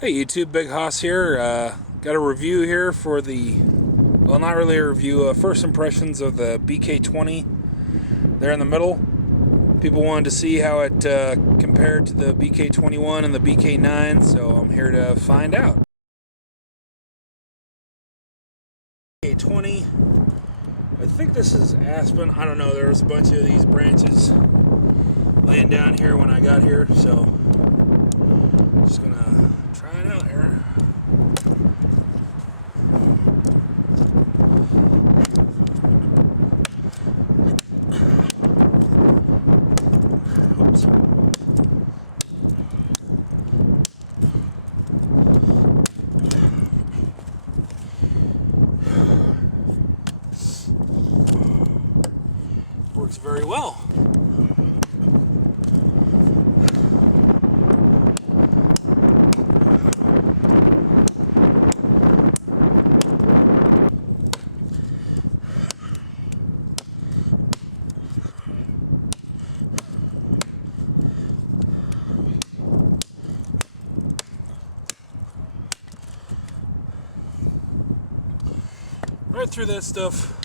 Hey YouTube, Big Hoss here. Got a review here for well, not really a review, first impressions of the BK20 there in the middle. People wanted to see how it compared to the BK21 and the BK9, so I'm here to find out. BK20, I think this is aspen. I don't know, there was a bunch of these branches laying down here when I got here, so just gonna try it out here. Oops. Works very well. Right through that stuff,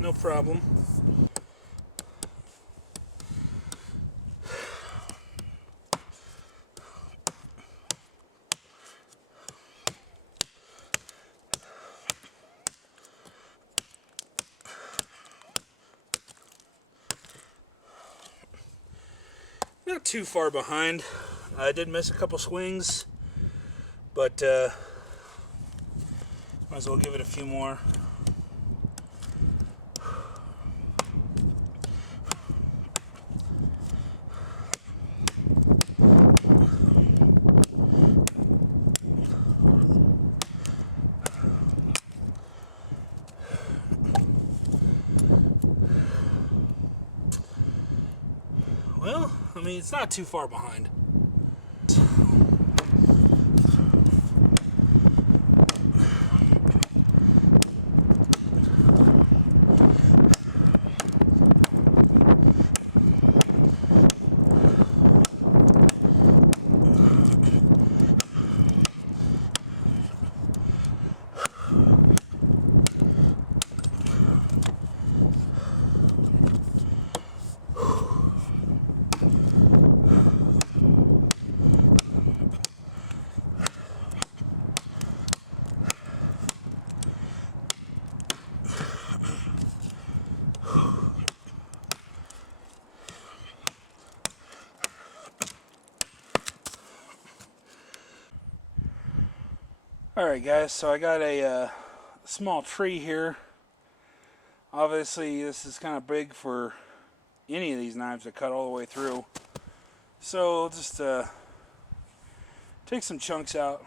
no problem. Not too far behind. I did miss a couple swings, but might as well give it a few more. Well, I mean, it's not too far behind. Alright guys, so I got a small tree here. Obviously this is kind of big for any of these knives to cut all the way through. So I'll just take some chunks out,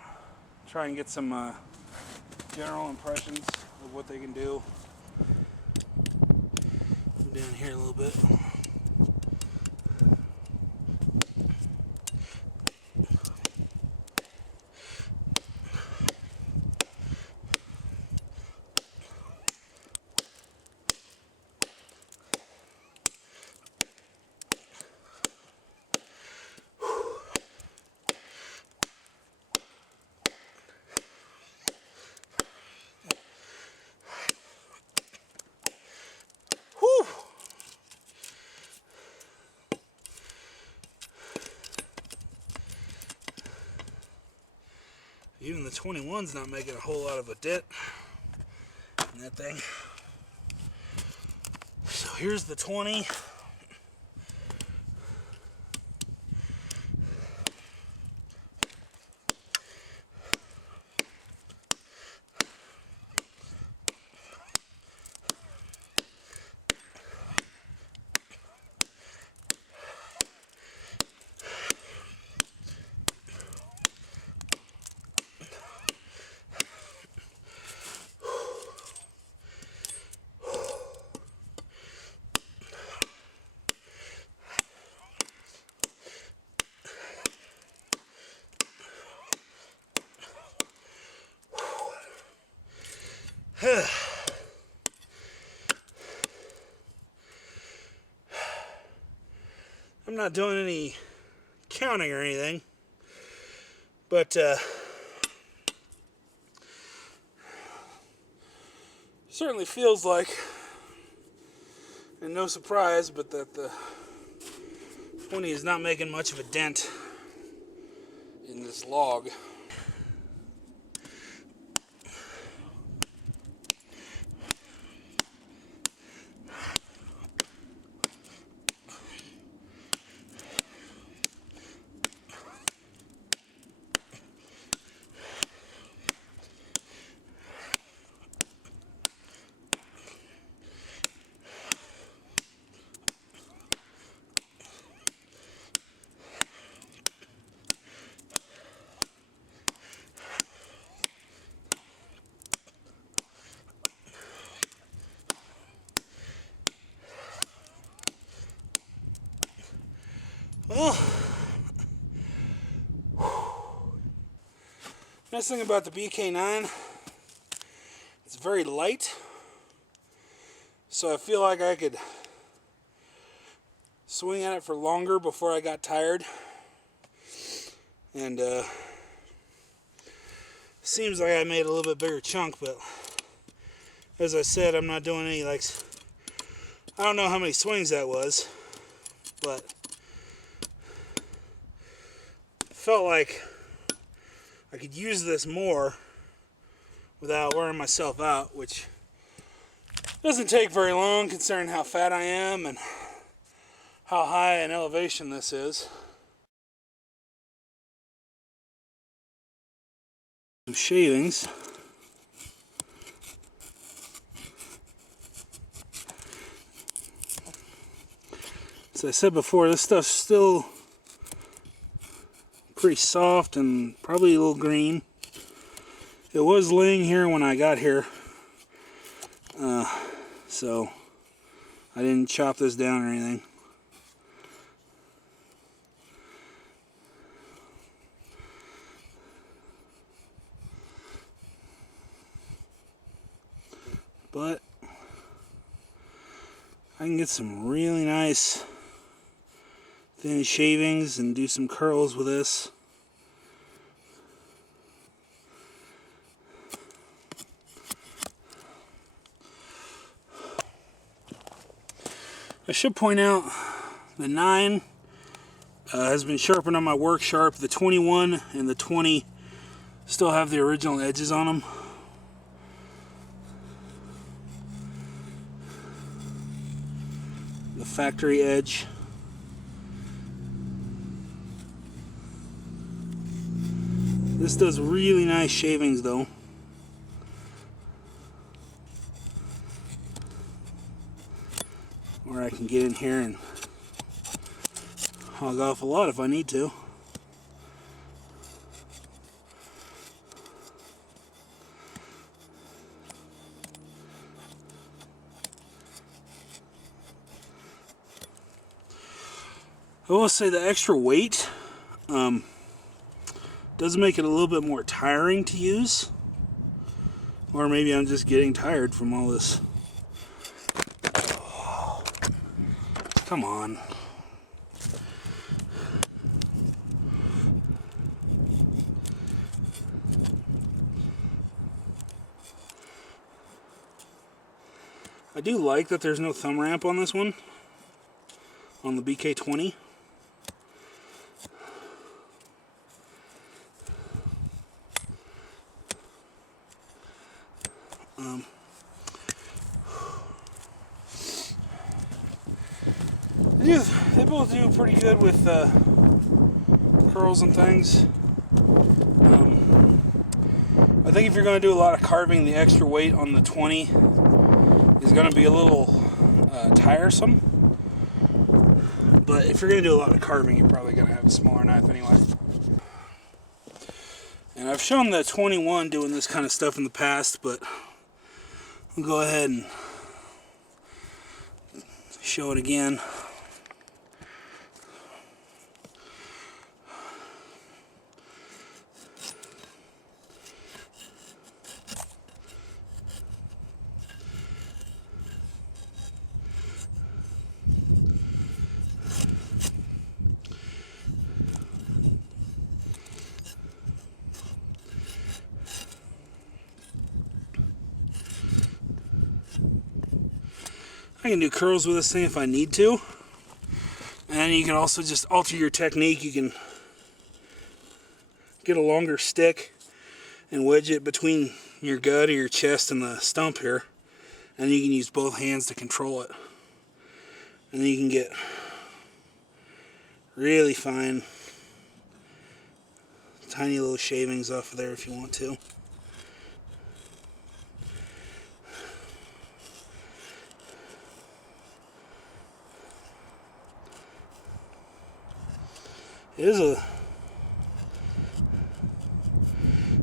try and get some general impressions of what they can do. Come down here a little bit. Whew! Even the 21's not making a whole lot of a dent in that thing. So here's the 20. I'm not doing any counting or anything, but certainly feels like, and no surprise, but that the 20 is not making much of a dent in this log. Well, nice thing about the BK9, it's very light, so I feel like I could swing at it for longer before I got tired. And seems like I made a little bit bigger chunk, but as I said, I'm not doing any, like, I don't know how many swings that was, but felt like I could use this more without wearing myself out, which doesn't take very long considering how fat I am and how high an elevation this is. Some shavings. As I said before, this stuff's still pretty soft and probably a little green. It was laying here when I got here, so I didn't chop this down or anything. But I can get some really nice thin shavings and do some curls with this. I should point out the 9 has been sharpened on my work sharp. The 21 and the 20 still have the original edges on them. The factory edge. This does really nice shavings though. Or I can get in here and hog off a lot if I need to. I will say the extra weight does make it a little bit more tiring to use. Or maybe I'm just getting tired from all this. Come on. I do like that there's no thumb ramp on this one, on the BK20. They both do pretty good with curls and things. I think if you're going to do a lot of carving, the extra weight on the 20 is going to be a little tiresome. But if you're going to do a lot of carving, you're probably going to have a smaller knife anyway. And I've shown the 21 doing this kind of stuff in the past, but we'll go ahead and show it again. I can do curls with this thing if I need to. And you can also just alter your technique. You can get a longer stick and wedge it between your gut or your chest and the stump here. And you can use both hands to control it. And then you can get really fine, tiny little shavings off of there if you want to.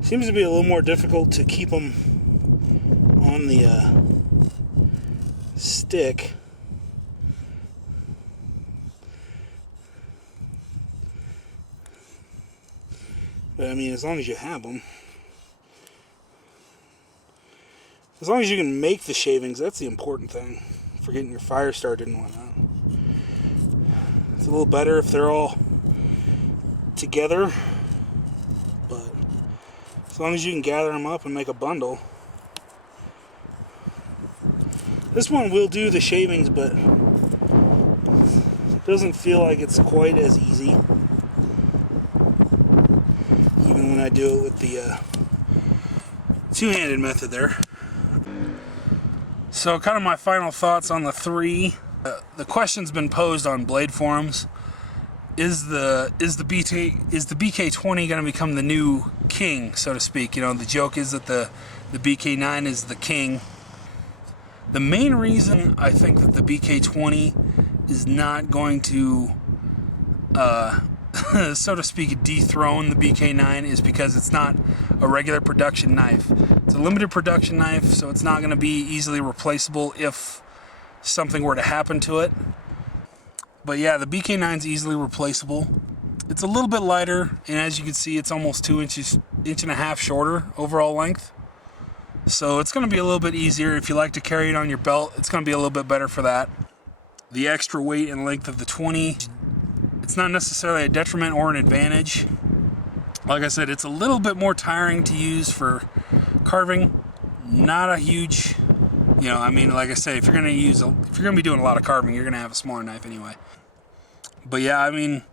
Seems to be a little more difficult to keep them on the stick. But I mean, as long as you have them. As long as you can make the shavings, that's the important thing for getting your fire started and whatnot. It's a little better if they're all together, but as long as you can gather them up and make a bundle. This one will do the shavings, but it doesn't feel like it's quite as easy, even when I do it with the two-handed method there. So kind of my final thoughts on the three. The question's been posed on blade forums. Is the BK20 going to become the new king, so to speak? You know, the joke is that the BK9 is the king. The main reason I think that the BK20 is not going to, so to speak, dethrone the BK9 is because it's not a regular production knife. It's a limited production knife, so it's not going to be easily replaceable if something were to happen to it. But yeah, the BK9 is easily replaceable. It's a little bit lighter, and as you can see, it's almost 2 inches, inch and a half shorter overall length. So it's going to be a little bit easier. If you like to carry it on your belt, it's going to be a little bit better for that. The extra weight and length of the 20, it's not necessarily a detriment or an advantage. Like I said, it's a little bit more tiring to use for carving. Not a huge, you know, I mean, like I say, if you're going to be doing a lot of carving, you're going to have a smaller knife anyway. But yeah, I mean,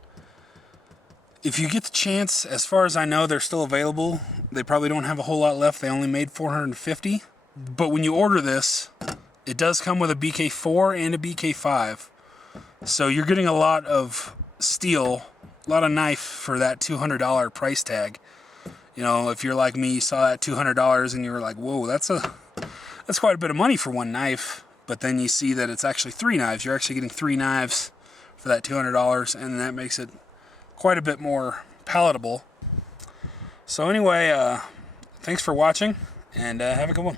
if you get the chance, as far as I know, they're still available. They probably don't have a whole lot left. They only made 450. But when you order this, it does come with a BK4 and a BK5. So you're getting a lot of steel, a lot of knife for that $200 price tag. You know, if you're like me, you saw that $200 and you were like, whoa, that's quite a bit of money for one knife. But then you see that it's actually 3 knives. You're actually getting 3 knives for that $200, and that makes it quite a bit more palatable. So anyway, thanks for watching, and have a good one.